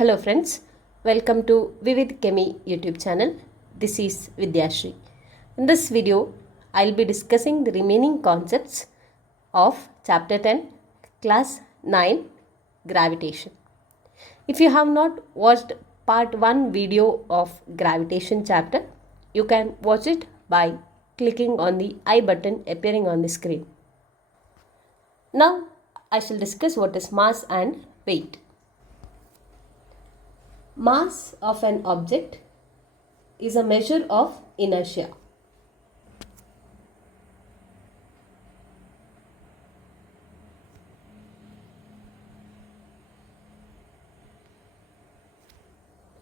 Hello friends, welcome to Vivid Chemi YouTube channel. This is Vidyashri. In this video, I'll be discussing the remaining concepts of Chapter 10, Class 9, Gravitation. If you have not watched Part 1 video of Gravitation chapter, you can watch it by clicking on the I button appearing on the screen. Now, I shall discuss what is mass and weight. Mass of an object is a measure of inertia.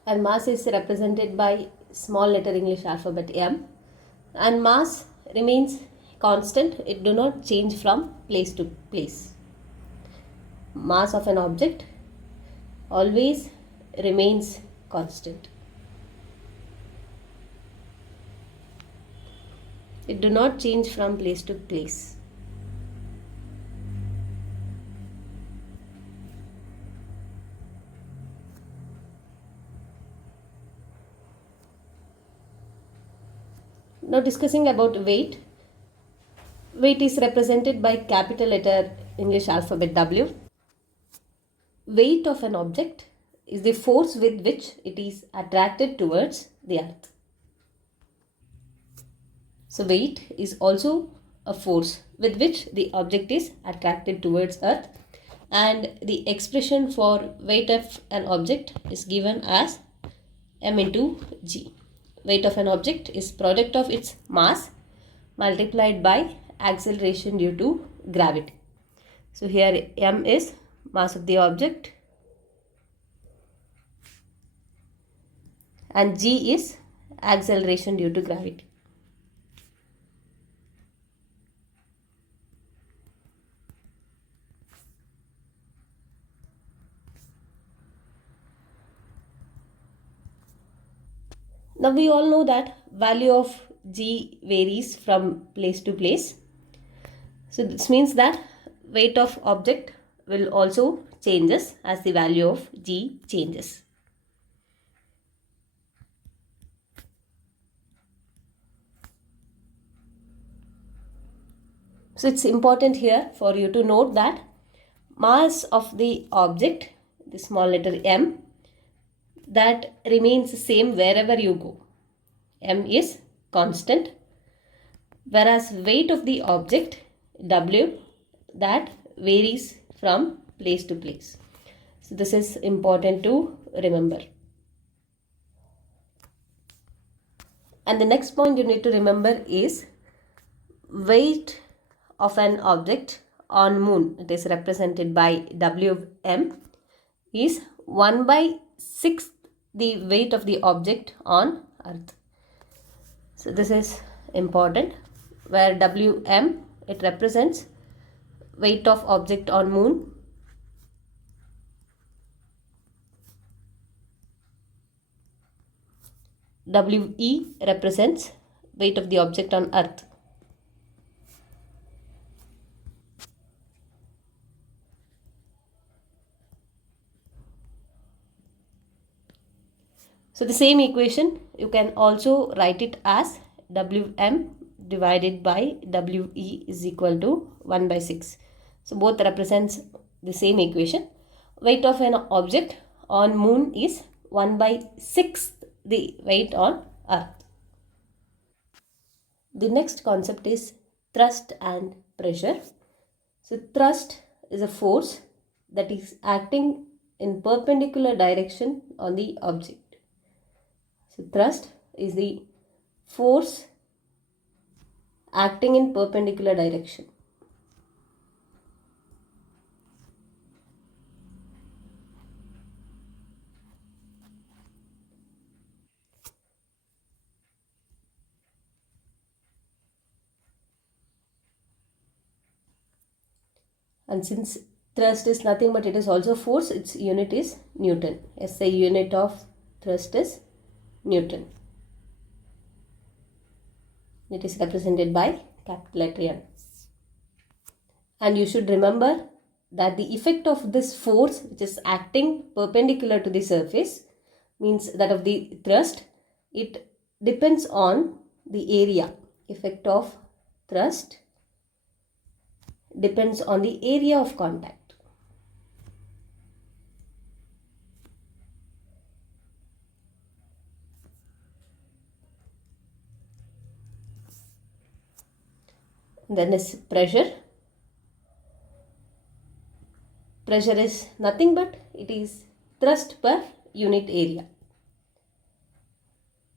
And mass is represented by small letter English alphabet M, and mass remains constant. It do not change from place to place. Mass of an object always remains constant. It do not change from place to place. Now discussing about weight. Weight is represented by capital letter English alphabet W. Weight of an object is the force with which it is attracted towards the earth. So weight is also a force with which the object is attracted towards earth, and the expression for weight of an object is given as m into g. Weight of an object is product of its mass multiplied by acceleration due to gravity. So here m is mass of the object and g is acceleration due to gravity. Now we all know that value of g varies from place to place. So this means that weight of object will also changes as the value of g changes. So it's important here for you to note that mass of the object, the small letter m, that remains same wherever you go. M is constant, whereas weight of the object W, that varies from place to place. So this is important to remember. And the next point you need to remember is weight of an object on moon. It is represented by Wm is 1/6 the weight of the object on earth. So this is important, where Wm, it represents weight of object on moon. We represents weight of the object on earth. So the same equation, you can also write it as Wm divided by We is equal to 1/6. So both represents the same equation. Weight of an object on moon is 1/6 the weight on earth. The next concept is thrust and pressure. So thrust is a force that is acting in perpendicular direction on the object. So thrust is the force acting in perpendicular direction. And since thrust is nothing but it is also force, its unit is Newton. SI unit of thrust is Newton. It is represented by capital letter N. And you should remember that the effect of this force which is acting perpendicular to the surface, means that of the thrust, it depends on the area. Effect of thrust depends on the area of contact. Then is pressure. Pressure is nothing but it is thrust per unit area.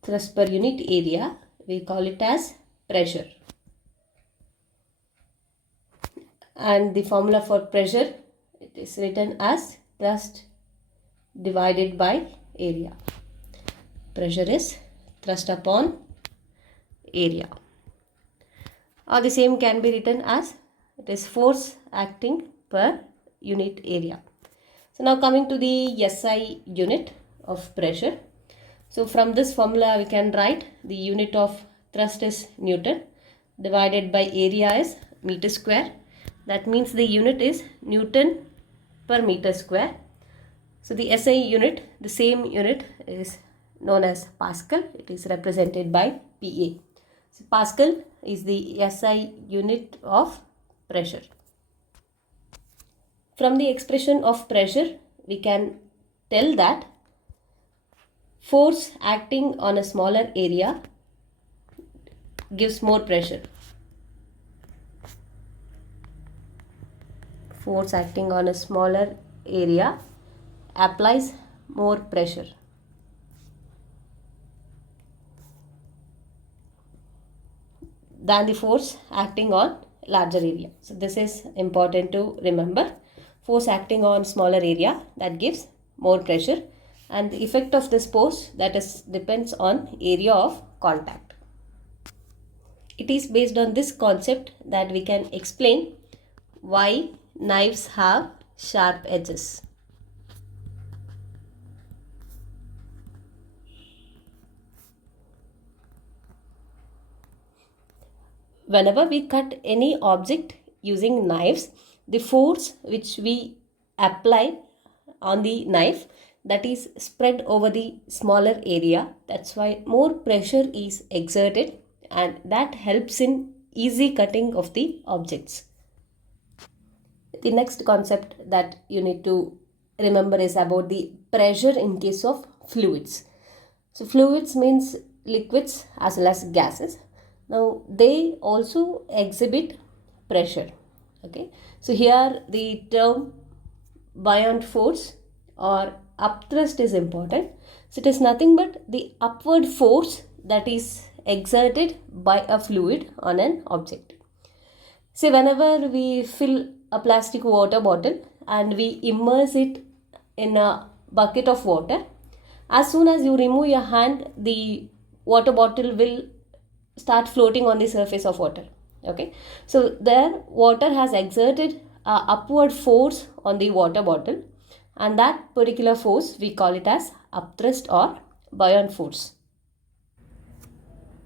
Thrust per unit area, we call it as pressure. And the formula for pressure, it is written as thrust divided by area. Pressure is thrust upon area. Or the same can be written as it is force acting per unit area. So now coming to the SI unit of pressure. So from this formula we can write the unit of thrust is Newton, divided by area is meter square. That means the unit is Newton per meter square. So the SI unit, the same unit, is known as Pascal. It is represented by PA. So Pascal is the SI unit of pressure. From the expression of pressure, we can tell that force acting on a smaller area gives more pressure. Force acting on a smaller area applies more pressure. Than the force acting on larger area. So this is important to remember. Force acting on smaller area, that gives more pressure, and the effect of this force, that is depends on area of contact. It is based on this concept that we can explain why knives have sharp edges. Whenever we cut any object using knives, the force which we apply on the knife, that is spread over the smaller area. That's why more pressure is exerted, and that helps in easy cutting of the objects. The next concept that you need to remember is about the pressure in case of fluids. So fluids means liquids as well as gases. Now they also exhibit pressure. Okay, so here the term buoyant force or upthrust is important. So it is nothing but the upward force that is exerted by a fluid on an object. See, whenever we fill a plastic water bottle and we immerse it in a bucket of water, as soon as you remove your hand, the water bottle will start floating on the surface of water. Okay, so there water has exerted a upward force on the water bottle, and that particular force we call it as upthrust or buoyant force.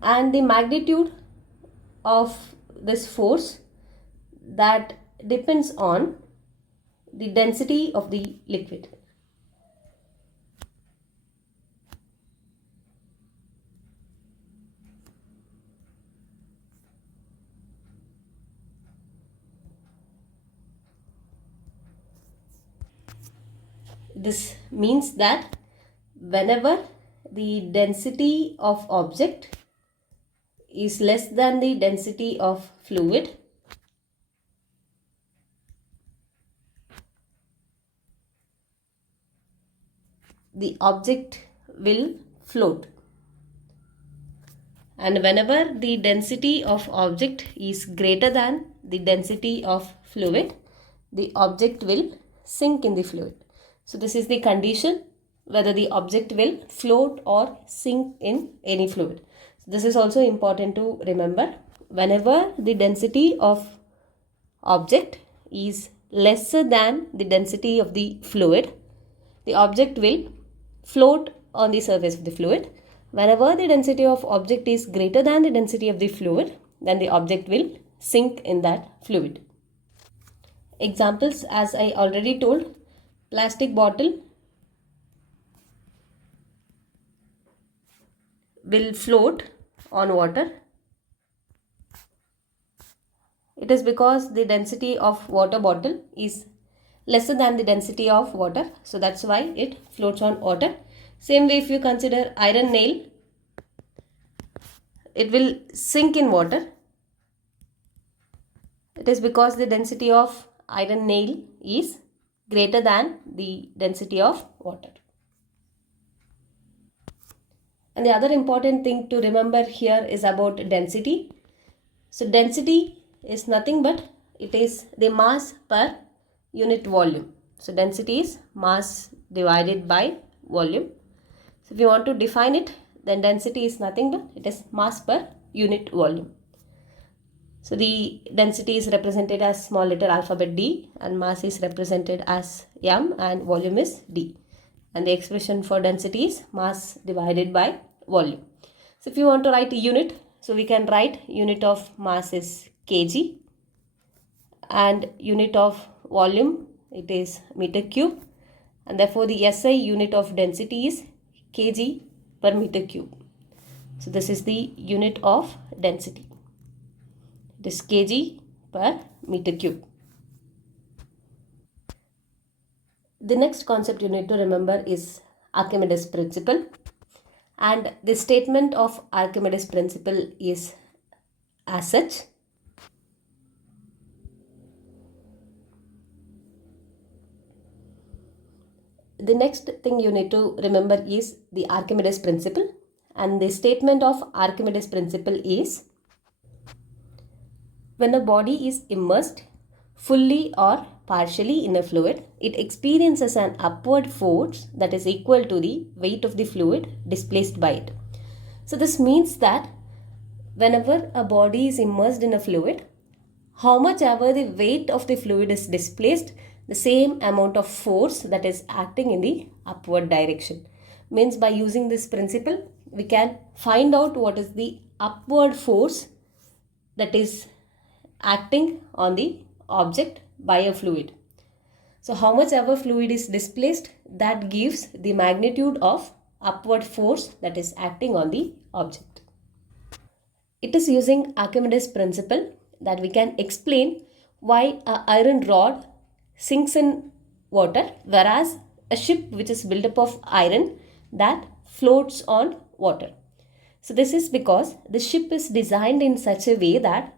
And the magnitude of this force, that depends on the density of the liquid. This means that whenever the density of object is less than the density of fluid, the object will float. And whenever the density of object is greater than the density of fluid, the object will sink in the fluid. So this is the condition whether the object will float or sink in any fluid. So this is also important to remember. Whenever the density of object is lesser than the density of the fluid, the object will float on the surface of the fluid. Whenever the density of object is greater than the density of the fluid, then the object will sink in that fluid. Examples, as I already told, plastic bottle will float on water. It is because the density of water bottle is lesser than the density of water. So that's why it floats on water. Same way, if you consider iron nail, it will sink in water. It is because the density of iron nail is greater than the density of water. And the other important thing to remember here is about density. So density is nothing but it is the mass per unit volume. So density is mass divided by volume. So if you want to define it, then density is nothing but it is mass per unit volume. So the density is represented as small letter alphabet D, and mass is represented as m, and volume is d. And the expression for density is mass divided by volume. So if you want to write a unit, so we can write unit of mass is kg, and unit of volume it is meter cube, and therefore the SI unit of density is kg per meter cube. So this is the unit of density. It is kg per meter cube. The next concept you need to remember is Archimedes principle, and the statement of Archimedes principle is as such. The next thing you need to remember is the Archimedes principle, and the statement of Archimedes principle is: when a body is immersed fully or partially in a fluid, it experiences an upward force that is equal to the weight of the fluid displaced by it. So this means that whenever a body is immersed in a fluid, how much ever the weight of the fluid is displaced, the same amount of force that is acting in the upward direction. Means by using this principle, we can find out what is the upward force that is acting on the object by a fluid. So how much ever fluid is displaced, that gives the magnitude of upward force that is acting on the object. It is using Archimedes principle that we can explain why an iron rod sinks in water, whereas a ship which is built up of iron that floats on water. So this is because the ship is designed in such a way that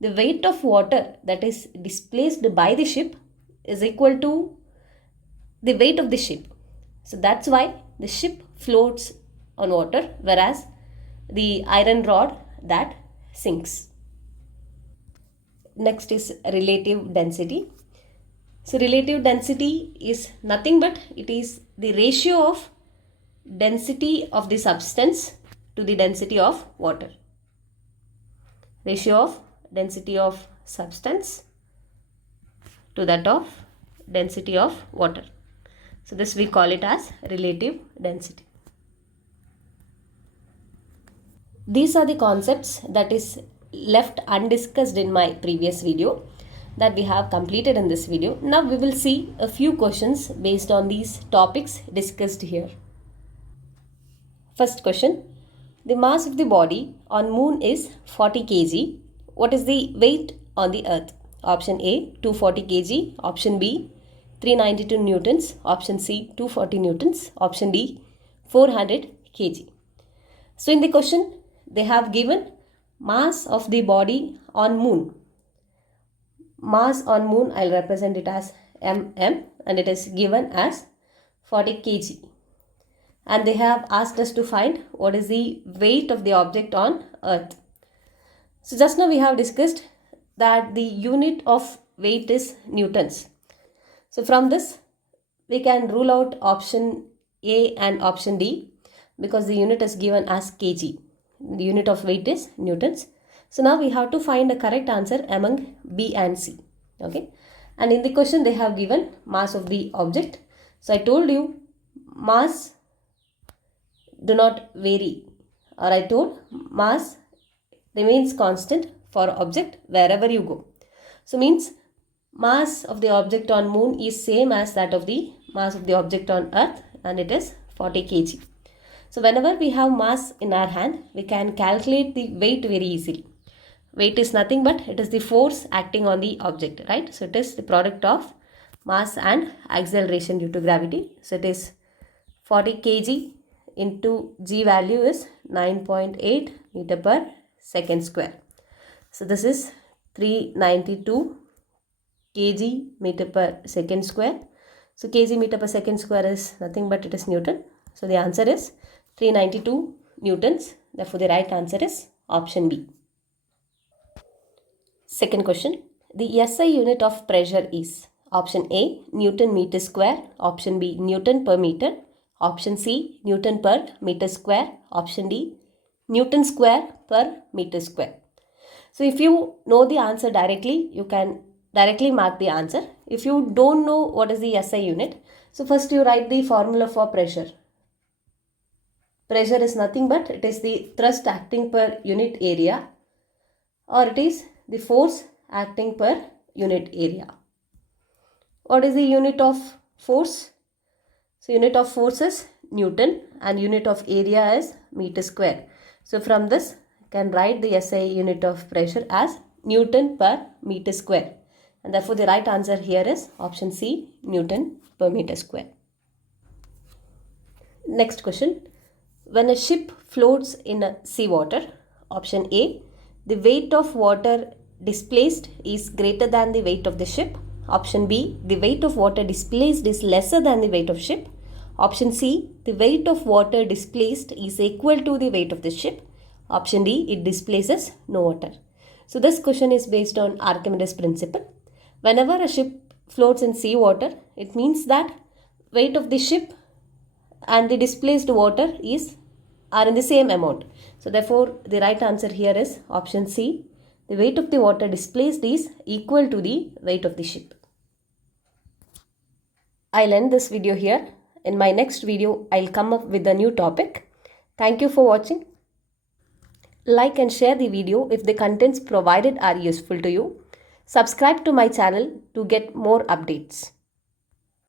the weight of water that is displaced by the ship is equal to the weight of the ship. So that's why the ship floats on water, whereas the iron rod that sinks. Next is relative density. So relative density is nothing but it is the ratio of density of the substance to the density of water. Ratio of density of substance to that of density of water. So this we call it as relative density. These are the concepts that is left undiscussed in my previous video that we have completed in this video. Now we will see a few questions based on these topics discussed here. First question: the mass of the body on moon is 40 kg. What is the weight on the earth? Option A 240 kg, option B 392 newtons, option C 240 newtons, option D 400 kg. So in the question they have given mass of the body on moon. Mass on moon, I'll represent it as mm, and it is given as 40 kg. And they have asked us to find what is the weight of the object on earth. So just now we have discussed that the unit of weight is newtons. So from this we can rule out option A and option D because the unit is given as kg. The unit of weight is newtons. So now we have to find a correct answer among B and C. Okay. And in the question they have given mass of the object. So I told you mass do not vary, or I told mass remains constant for object wherever you go. So means mass of the object on moon is same as that of the mass of the object on earth, and it is 40 kg. So whenever we have mass in our hand, we can calculate the weight very easily. Weight is nothing but it is the force acting on the object, right? So it is the product of mass and acceleration due to gravity. So it is 40 kg into g value is 9.8 meter per second square. So this is 392 kg meter per second square. So kg meter per second square is nothing but it is Newton. So the answer is 392 newtons. Therefore the right answer is option B. Second question. The SI unit of pressure is option A Newton meter square, option B Newton per meter, option C Newton per meter square, option D Newton square per meter square. So if you know the answer directly, you can directly mark the answer. If you don't know what is the SI unit, so first you write the formula for pressure. Pressure is nothing but it is the thrust acting per unit area, or it is the force acting per unit area. What is the unit of force? So unit of force is Newton and unit of area is meter square. So from this you can write the SI unit of pressure as Newton per meter square, and therefore the right answer here is option C Newton per meter square. Next question. When a ship floats in a seawater, option A, the weight of water displaced is greater than the weight of the ship. Option B, the weight of water displaced is lesser than the weight of ship. Option C, the weight of water displaced is equal to the weight of the ship. Option D, it displaces no water. So this question is based on Archimedes principle. Whenever a ship floats in seawater, it means that weight of the ship and the displaced water are in the same amount. So therefore the right answer here is option C. The weight of the water displaced is equal to the weight of the ship. I'll end this video here. In my next video, I'll come up with a new topic. Thank you for watching. Like and share the video if the contents provided are useful to you. Subscribe to my channel to get more updates.